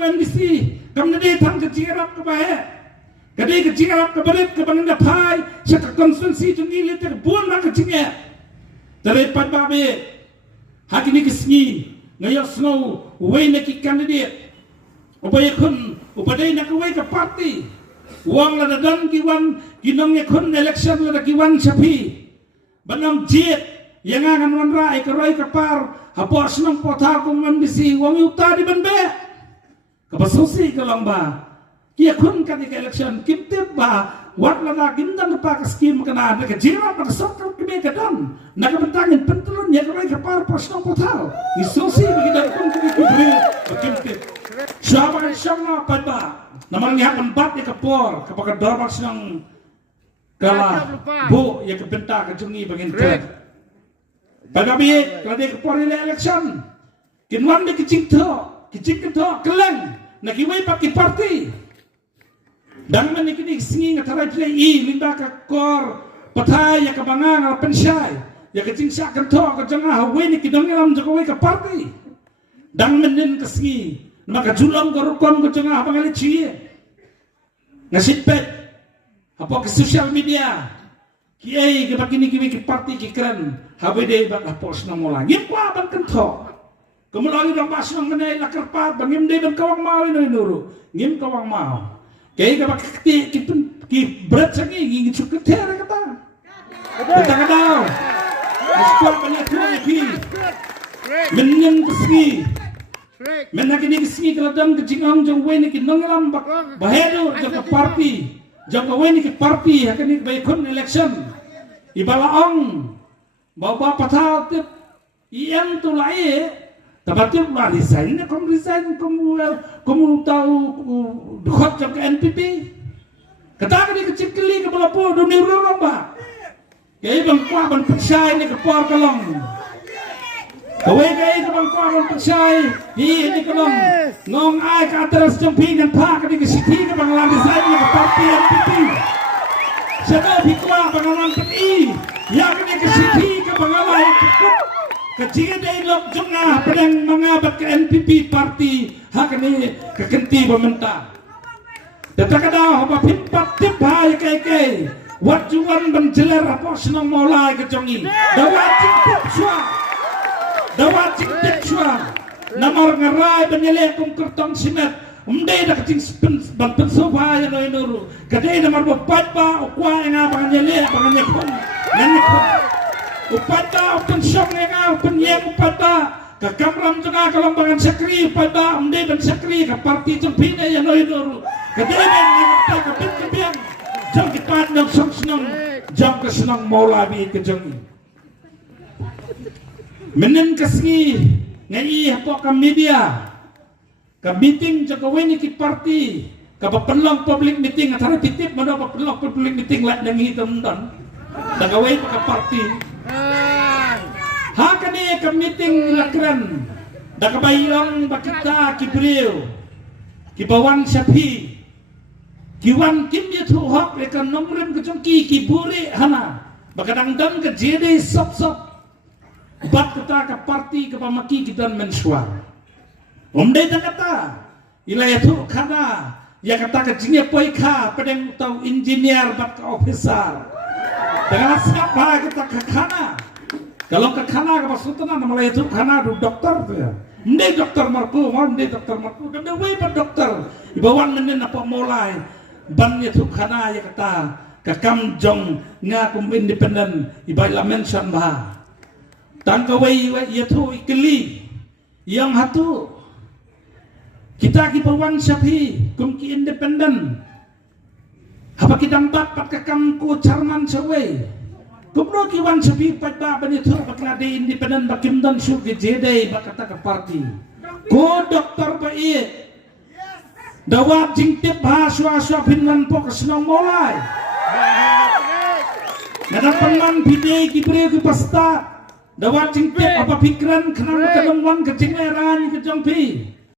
MDC kamnade thang ke jirap ke bahe kade ke jirap ke berit ke bangda phai sak konstituensi jungi le ter bun ma ke jinge tare pat babe hakini kisni ngayo snow way na ki candidate ubay kun upaday na kaway ka party wang la dadan kiwan kinong ya kun election la kiwan sapi banam jet yang akan wanrai keroy kapar hapos nang pothar kong MDC wang yukta di banbe kapasusi kalong ba kia kun kan ika election kimtip ba wat la gindang pa ka scheme kana ka jira pa sok ka kime ka dan nakabantangin pentulon ya keroy kapar pos nang pothar isusi bagi kun kime kibre kimtip sabar sama pada namang yapan bat ya kapor kapag dormak sinang kala bu ya kebenta ka jungi bangin ka Pagabi, kalau dia kepori election, kinwan dia kecing to, keleng, nak iway pakai parti. Dan mana kini singi ngatarai play linda ka kor patay ya kabangang al pensay, ya kecing sak to ka jangah hawe ni kidong alam jokowi ka parti. Dan menen kesingi, maka julang ka rukon ka jangah bangali ciye. Ngasipet, apa ke social media. Kiai ke bakini ki parti ki keren habe dei bak apos na mola ngim kwa ban kentho kemudian dong pas nang menai la kerpat bangim dei ban kawang mau ino nuru ngim kawang mau kiai ke bak ki berat sangi ngi cuk tere kata kadao Mesti banyak pi menyen kesini menakini kesini keladang kejingang jong weni ki nongelam bak bahedo jong parti Jokowi ni ke parti akan ni baikun election ibala ong bawa patah tip yang tu lain tapi tu lah resign kamu tahu dukhat ke NPP kata ni kecil keli ke bala po dunia orang ba kaya bang kwa bang persay ni ke por kalong kawai kaya ke bang kwa bang persay ni kalong ngong ai ka atas jempi dan pak ni ke siti ke bang lang resign ni ke parti NPP siapa hikwa bang lang PI yang ni ke siti ke bang lang kecil dari lok jengah pedang mengabat ke NPP parti hak ni ke kenti pemerintah Dapat kata apa pimpat tip hai kai wat juan benjeler apa senang mulai kejongi dawat cik sua namar ngarai benyele kum kertong simet dah kecing ban sofa yang noi nuru kadai namar bapat ba ukwa yang apa nyele apa nyekon upat ba open shop yang open yem upat ba ke kamram juga kalau bangan sekri upat ba dan sekri ke parti tempine yang noi nuru kadai yang kita kebiang jam kita nak senang jam kesenang maulawi kejongi menen kesini ngai apa ke media ke meeting Jokowi ni ki parti ke penlong public meeting antara titip mana penlong public meeting lek nang hitam dan Jokowi ke parti ha kani ke meeting lakran dak bayang bakita kibril ki bawan syafi kiwan kim dia tu hak rekan nomrem ke jongki ki buri hana bakadang dan ke jede sop bat kata ke parti ke pamaki kita mensuar omdai tak kata ilai tu kana ya kata ke jinya poika pedang tau engineer bat ke officer dengan siapa kita ke kana kalau ke kana ke maksudnya nama itu kana du dokter tu ya ndai dokter marku dan dewe pat dokter ibawan menen apa mulai ban itu kana ya kata ke kam jong ngakum independen ibai la mention bah tangkawai yaitu ikeli yang hatu kita ki perwan syafi kum ki independen apa kita empat ke kamku charman sawai kumno ki wan syafi pada banitu bakna de independen bakim dan syuk ki jede bakata ke parti ko doktor bai dawat jingtip bahaswa pinlan pok senang mulai nada penman bide ki bre ki pasta dawat cingtip apa pikiran kenapa kedengwan kecing merah ke jongpi